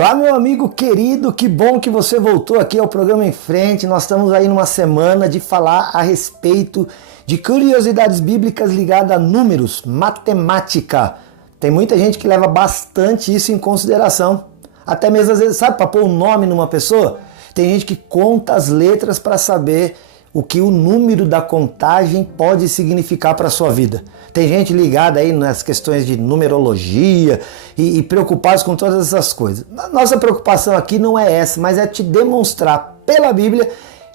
Olá, meu amigo querido, que bom que você voltou aqui ao programa Em Frente. Nós estamos aí numa semana de falar a respeito de curiosidades bíblicas ligadas a números, matemática. Tem muita gente que leva bastante isso em consideração. Até mesmo às vezes, sabe, para pôr um nome numa pessoa? Tem gente que conta as letras para saber o que o número da contagem pode significar para a sua vida. Tem gente ligada aí nas questões de numerologia e preocupados com todas essas coisas. Nossa preocupação aqui não é essa, mas é te demonstrar pela Bíblia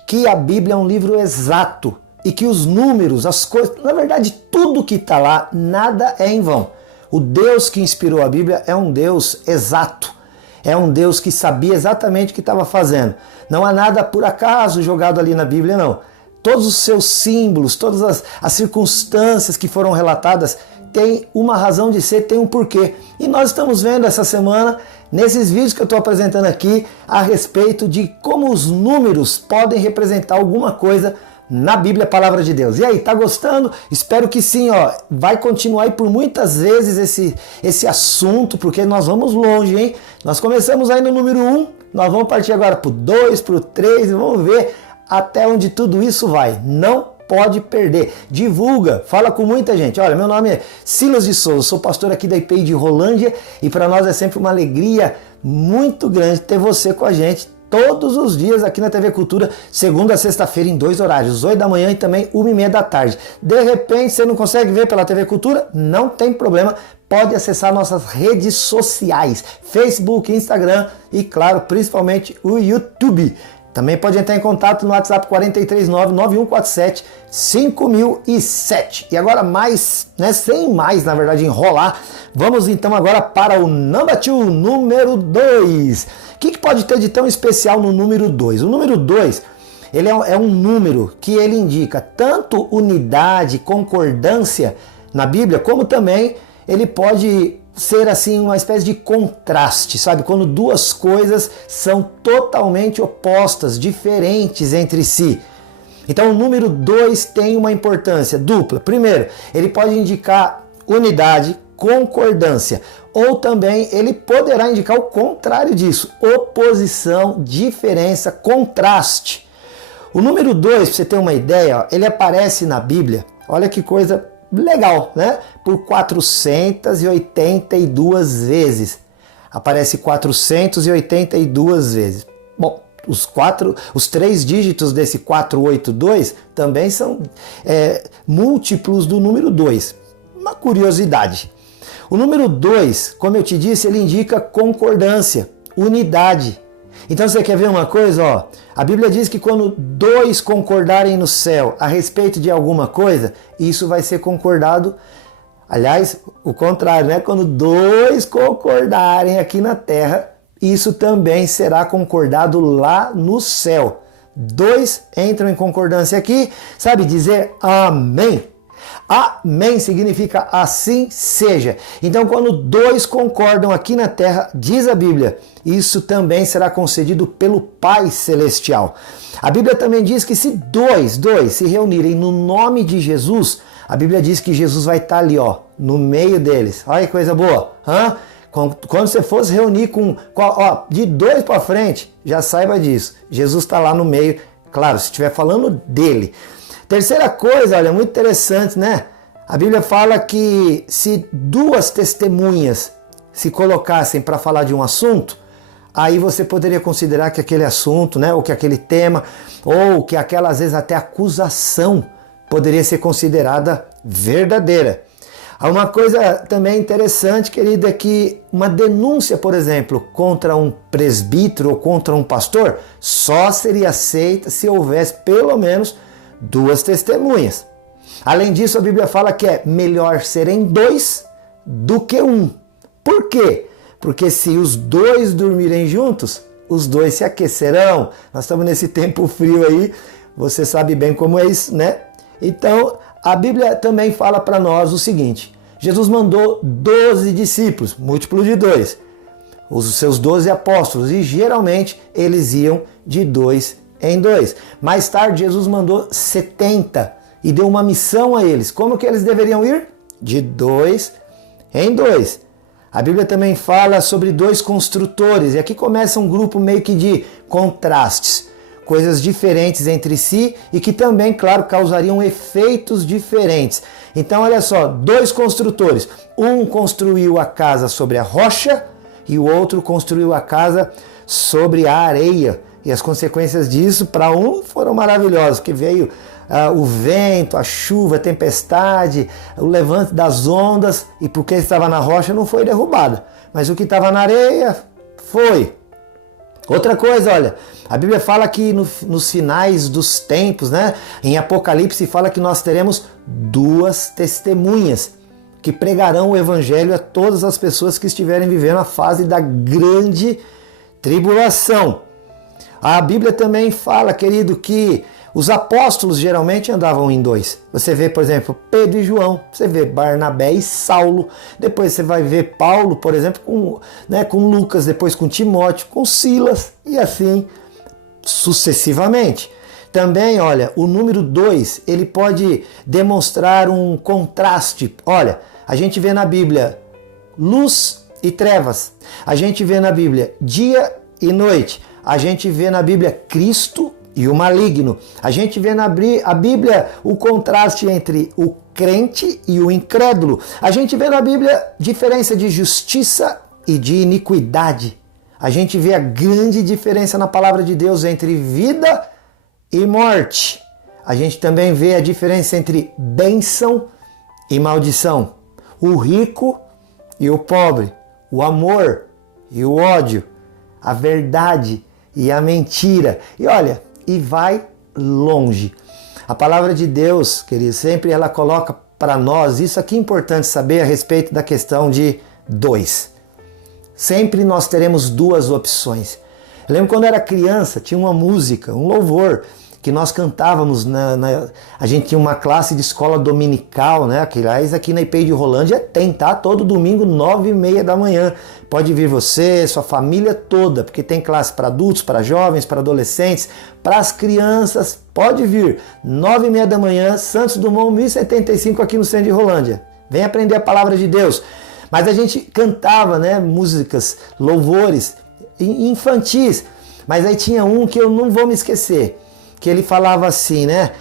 que a Bíblia é um livro exato e que os números, as coisas, na verdade tudo que está lá, nada é em vão. O Deus que inspirou a Bíblia é um Deus exato. É um Deus que sabia exatamente o que estava fazendo. Não há nada por acaso jogado ali na Bíblia, não. Todos os seus símbolos, todas as circunstâncias que foram relatadas têm uma razão de ser, tem um porquê. E nós estamos vendo essa semana, nesses vídeos que eu estou apresentando aqui, a respeito de como os números podem representar alguma coisa na Bíblia, a Palavra de Deus. E aí, tá gostando? Espero que sim, ó. Vai continuar aí por muitas vezes esse assunto, porque nós vamos longe, hein? Nós começamos aí no número 1, nós vamos partir agora pro 2, pro 3 e vamos ver até onde tudo isso vai. Não pode perder. Divulga, fala com muita gente. Olha, meu nome é Silas de Souza, sou pastor aqui da IPI de Rolândia e para nós é sempre uma alegria muito grande ter você com a gente todos os dias aqui na TV Cultura, segunda a sexta-feira em 2 horários, 8 da manhã e também 1h30 da tarde. De repente você não consegue ver pela TV Cultura? Não tem problema, pode acessar nossas redes sociais, Facebook, Instagram e claro, principalmente o YouTube. Também pode entrar em contato no WhatsApp 439-9147-5007. E agora mais, sem mais, na verdade, enrolar, vamos então agora para o number 2, número 2. O que pode ter de tão especial no número 2? O número 2, ele é um número que ele indica tanto unidade, concordância na Bíblia, como também ele pode ser assim uma espécie de contraste, sabe? Quando duas coisas são totalmente opostas, diferentes entre si. Então o número 2 tem uma importância dupla. Primeiro, ele pode indicar unidade, concordância, ou também ele poderá indicar o contrário disso, oposição, diferença, contraste. O número 2, para você ter uma ideia, ó, ele aparece na Bíblia, olha que coisa legal, né? Por 482 vezes. Aparece 482 vezes. Bom, os 3 dígitos desse 482 também são múltiplos do número 2. Uma curiosidade. O número 2, como eu te disse, ele indica concordância, unidade. Então você quer ver uma coisa? Ó, a Bíblia diz que quando 2 concordarem no céu a respeito de alguma coisa, isso vai ser concordado. Aliás, o contrário, né? Quando 2 concordarem aqui na terra, isso também será concordado lá no céu. 2 entram em concordância aqui, sabe dizer amém. Amém significa assim seja. Então, quando 2 concordam aqui na terra, diz a Bíblia, isso também será concedido pelo Pai Celestial. A Bíblia também diz que se dois se reunirem no nome de Jesus, a Bíblia diz que Jesus vai estar ali, ó, no meio deles. Olha que coisa boa. Quando você for se reunir de 2 para frente, já saiba disso. Jesus está lá no meio, claro, se estiver falando dele. Terceira coisa, olha, muito interessante, né? A Bíblia fala que se 2 testemunhas se colocassem para falar de um assunto, aí você poderia considerar que aquele assunto, né, ou que aquele tema, ou que aquela, às vezes, até acusação poderia ser considerada verdadeira. Há uma coisa também interessante, querido, é que uma denúncia, por exemplo, contra um presbítero ou contra um pastor, só seria aceita se houvesse pelo menos 2 testemunhas. Além disso, a Bíblia fala que é melhor serem 2 do que 1. Por quê? Porque se os 2 dormirem juntos, os 2 se aquecerão. Nós estamos nesse tempo frio aí, você sabe bem como é isso, né? Então, a Bíblia também fala para nós o seguinte: Jesus mandou 12 discípulos, múltiplo de 2, os seus 12 apóstolos, e geralmente eles iam de 2 em 2. Mais tarde, Jesus mandou 70 e deu uma missão a eles. Como que eles deveriam ir? De 2 em 2. A Bíblia também fala sobre dois construtores, e aqui começa um grupo meio que de contrastes, coisas diferentes entre si e que também, claro, causariam efeitos diferentes. Então, olha só, dois construtores, um construiu a casa sobre a rocha e o outro construiu a casa sobre a areia. E as consequências disso para um foram maravilhosas, porque veio o vento, a chuva, a tempestade, o levante das ondas, e porque estava na rocha não foi derrubada, mas o que estava na areia foi. Outra coisa, olha, a Bíblia fala que nos finais dos tempos, né, em Apocalipse fala que nós teremos duas testemunhas que pregarão o evangelho a todas as pessoas que estiverem vivendo a fase da grande tribulação. A Bíblia também fala, querido, que os apóstolos geralmente andavam em dois. Você vê, por exemplo, Pedro e João, você vê Barnabé e Saulo, depois você vai ver Paulo, por exemplo, com Lucas, depois com Timóteo, com Silas e assim sucessivamente. Também, olha, o número 2, ele pode demonstrar um contraste. Olha, a gente vê na Bíblia luz e trevas, a gente vê na Bíblia dia e noite, a gente vê na Bíblia Cristo e o maligno. A gente vê na Bíblia o contraste entre o crente e o incrédulo. A gente vê na Bíblia diferença de justiça e de iniquidade. A gente vê a grande diferença na palavra de Deus entre vida e morte. A gente também vê a diferença entre bênção e maldição. O rico e o pobre. O amor e o ódio. A verdade e a mentira. E olha, e vai longe. A palavra de Deus, querido, sempre ela coloca para nós, isso aqui é importante saber a respeito da questão de dois. Sempre nós teremos duas opções. Eu lembro quando eu era criança, tinha uma música, um louvor, que nós cantávamos, a gente tinha uma classe de escola dominical, né? Que aliás aqui na IPEI de Rolândia tem, tá? Todo domingo, 9h30 da manhã. Pode vir você, sua família toda, porque tem classe para adultos, para jovens, para adolescentes, para as crianças. Pode vir, 9h30 da manhã, Santos Dumont 1075 aqui no centro de Rolândia. Vem aprender a palavra de Deus. Mas a gente cantava, né? Músicas, louvores infantis. Mas aí tinha um que eu não vou me esquecer. Que ele falava assim, né?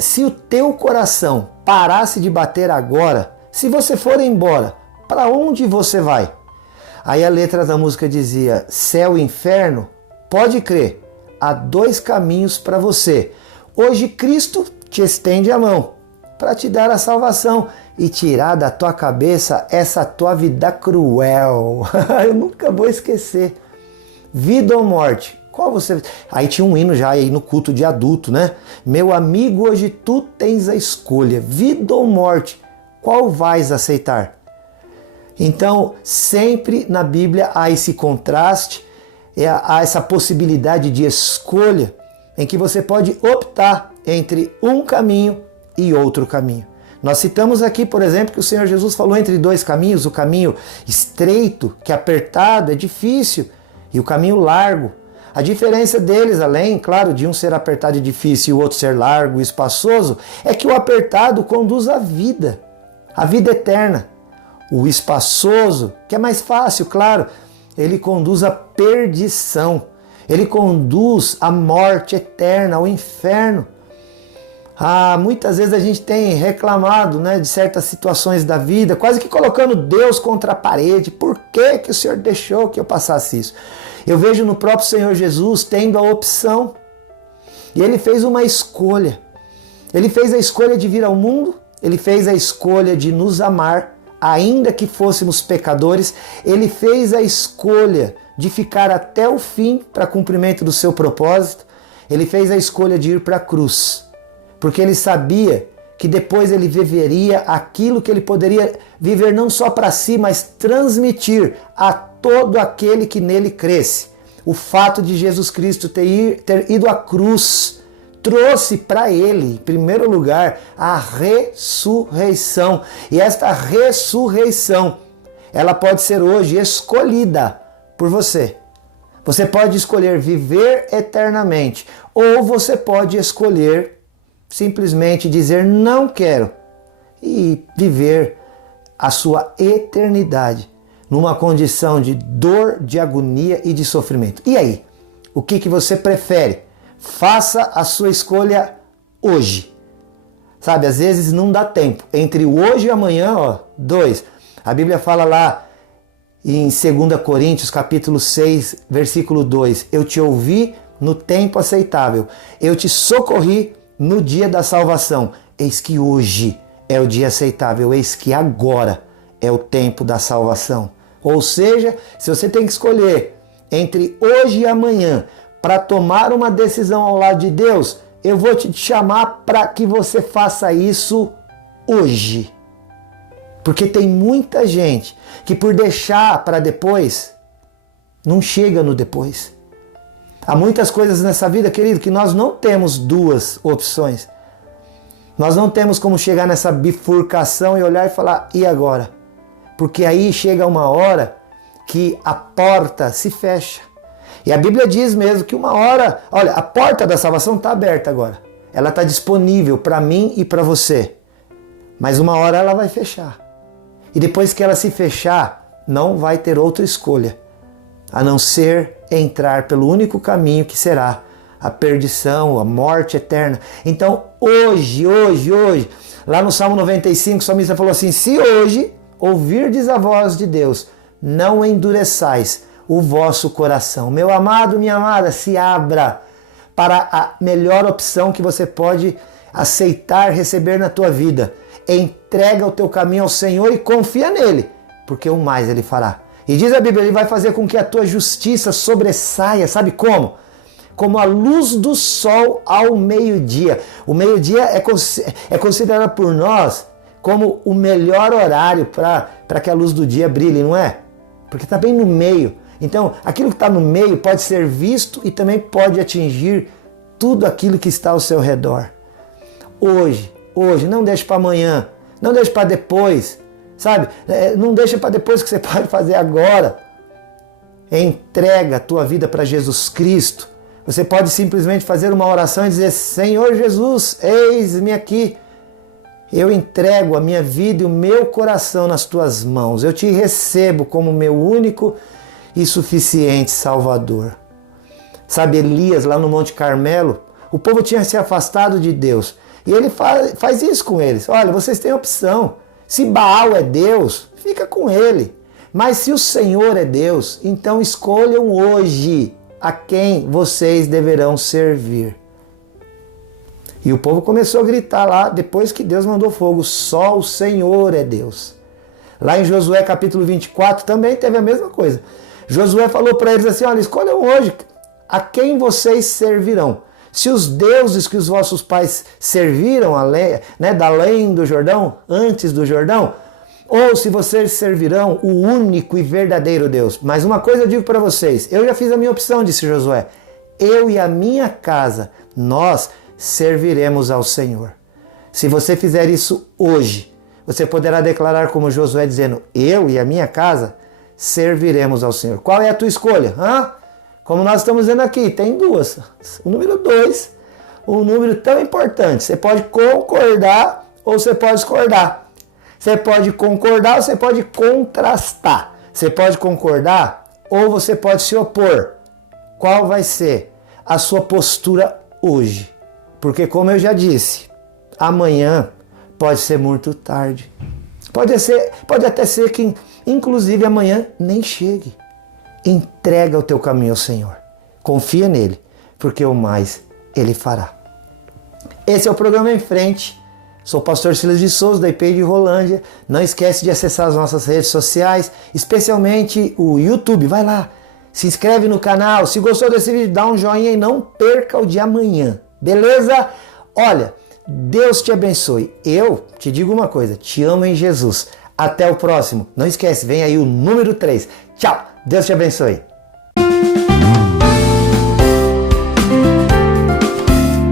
Se o teu coração parasse de bater agora, se você for embora, para onde você vai? Aí a letra da música dizia, céu e inferno, pode crer, há dois caminhos para você. Hoje Cristo te estende a mão para te dar a salvação e tirar da tua cabeça essa tua vida cruel. Eu nunca vou esquecer. Vida ou morte? Qual você... Aí tinha um hino já aí no culto de adulto, né? Meu amigo, hoje tu tens a escolha, vida ou morte, qual vais aceitar? Então, sempre na Bíblia há esse contraste, há essa possibilidade de escolha, em que você pode optar entre um caminho e outro caminho. Nós citamos aqui, por exemplo, que o Senhor Jesus falou entre dois caminhos, o caminho estreito, que é apertado, é difícil, e o caminho largo. A diferença deles, além, claro, de um ser apertado e difícil e o outro ser largo e espaçoso, é que o apertado conduz à vida eterna. O espaçoso, que é mais fácil, claro, ele conduz à perdição, ele conduz à morte eterna, ao inferno. Muitas vezes a gente tem reclamado, né, de certas situações da vida, quase que colocando Deus contra a parede. Por que que o Senhor deixou que eu passasse isso? Eu vejo no próprio Senhor Jesus tendo a opção. E Ele fez uma escolha. Ele fez a escolha de vir ao mundo, Ele fez a escolha de nos amar, ainda que fôssemos pecadores. Ele fez a escolha de ficar até o fim para cumprimento do seu propósito. Ele fez a escolha de ir para a cruz. Porque ele sabia que depois ele viveria aquilo que ele poderia viver não só para si, mas transmitir a todo aquele que nele cresce. O fato de Jesus Cristo ter ido à cruz trouxe para ele, em primeiro lugar, a ressurreição. E esta ressurreição, ela pode ser hoje escolhida por você. Você pode escolher viver eternamente, ou você pode escolher simplesmente dizer não quero e viver a sua eternidade numa condição de dor, de agonia e de sofrimento. E aí? O que você prefere? Faça a sua escolha hoje. Sabe, às vezes não dá tempo. Entre o hoje e amanhã, 2. A Bíblia fala lá em 2 Coríntios, capítulo 6, versículo 2. Eu te ouvi no tempo aceitável. Eu te socorri no dia da salvação. Eis que hoje é o dia aceitável. Eis que agora é o tempo da salvação. Ou seja, se você tem que escolher entre hoje e amanhã para tomar uma decisão ao lado de Deus, eu vou te chamar para que você faça isso hoje. Porque tem muita gente que por deixar para depois, não chega no depois. Há muitas coisas nessa vida, querido, que nós não temos duas opções. Nós não temos como chegar nessa bifurcação e olhar e falar, e agora? Porque aí chega uma hora que a porta se fecha. E a Bíblia diz mesmo que uma hora, olha, a porta da salvação está aberta agora. Ela está disponível para mim e para você. Mas uma hora ela vai fechar. E depois que ela se fechar, não vai ter outra escolha, a não ser entrar pelo único caminho que será a perdição, a morte eterna. Então hoje, lá no Salmo 95, o salmista falou assim, se hoje ouvirdes a voz de Deus, não endureçais o vosso coração. Meu amado, minha amada, se abra para a melhor opção que você pode aceitar, receber na tua vida. Entrega o teu caminho ao Senhor e confia nele, porque o mais ele fará. E diz a Bíblia, ele vai fazer com que a tua justiça sobressaia, sabe como? Como a luz do sol ao meio-dia. O meio-dia é considerado por nós como o melhor horário para que a luz do dia brilhe, não é? Porque está bem no meio. Então, aquilo que está no meio pode ser visto e também pode atingir tudo aquilo que está ao seu redor. Hoje, não deixe para amanhã, não deixe para depois, sabe? Não deixe para depois que você pode fazer agora. Entrega a tua vida para Jesus Cristo. Você pode simplesmente fazer uma oração e dizer, Senhor Jesus, eis-me aqui. Eu entrego a minha vida e o meu coração nas tuas mãos. Eu te recebo como meu único e suficiente Salvador. Sabe, Elias lá no Monte Carmelo, o povo tinha se afastado de Deus. E ele faz isso com eles. Olha, vocês têm opção. Se Baal é Deus, fica com ele. Mas se o Senhor é Deus, então escolham hoje a quem vocês deverão servir. E o povo começou a gritar lá, depois que Deus mandou fogo, só o Senhor é Deus. Lá em Josué capítulo 24 também teve a mesma coisa. Josué falou para eles assim, olha, escolham hoje a quem vocês servirão. Se os deuses que os vossos pais serviram da além do Jordão, antes do Jordão, ou se vocês servirão o único e verdadeiro Deus. Mas uma coisa eu digo para vocês, eu já fiz a minha opção, disse Josué. Eu e a minha casa, nós serviremos ao Senhor. Se você fizer isso hoje, você poderá declarar como Josué dizendo, eu e a minha casa serviremos ao Senhor. Qual é a tua escolha? Como nós estamos vendo aqui, tem duas. O número 2, um número tão importante. Você pode concordar ou você pode discordar. Você pode concordar ou você pode contrastar. Você pode concordar ou você pode se opor. Qual vai ser a sua postura hoje? Porque como eu já disse, amanhã pode ser muito tarde. Pode até ser que, inclusive, amanhã nem chegue. Entrega o teu caminho ao Senhor. Confia nele, porque o mais ele fará. Esse é o programa Em Frente. Sou o pastor Silas de Souza, da IP de Rolândia. Não esquece de acessar as nossas redes sociais, especialmente o YouTube. Vai lá, se inscreve no canal. Se gostou desse vídeo, dá um joinha e não perca o de amanhã. Beleza? Olha, Deus te abençoe. Eu te digo uma coisa, te amo em Jesus. Até o próximo. Não esquece, vem aí o número 3. Tchau, Deus te abençoe.